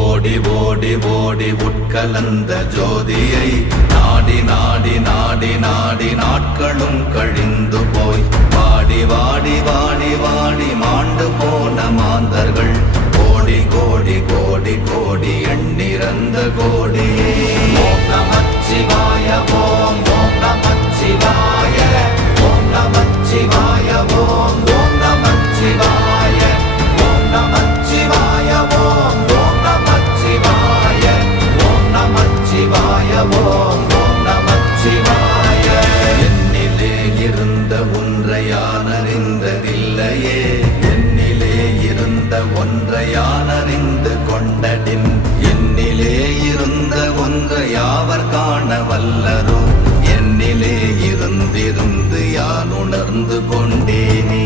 ஓடி ஓடி ஓடி உட்கலந்த ஜோதியை நாடி நாடி நாடி நாடி நாட்களும் கழிந்து போய் வாடி வாடி வாடி வாடி மாண்டு போன மாந்தர்கள் கோடி கோடி கோடி கோடி எண்ணிறந்த கோடி. ஓம் நமச்சிவாய ஓம் ஓம் நமச்சிவாய ஓம் நமச்சிவாய ஓம் ஓம் நமச்சிவாய ஓம் நமச்சிவாய ஓம் ஓம் நமச்சிவாய ஓம் நமச்சிவாய ஓம் ஓம் நமச்சிவாய. என்னிலே இருந்த ஒன்றை யான் அறிந்ததில்லையே, என்னிலே இருந்த ஒன்றை யான் அறிந்து கொண்டடின், என்னிலே இருந்த ஒன்றை யாவர் காண வல்லரோ, என்னிலே இருந்திருந்து யான் உணர்ந்து கொண்டேனே.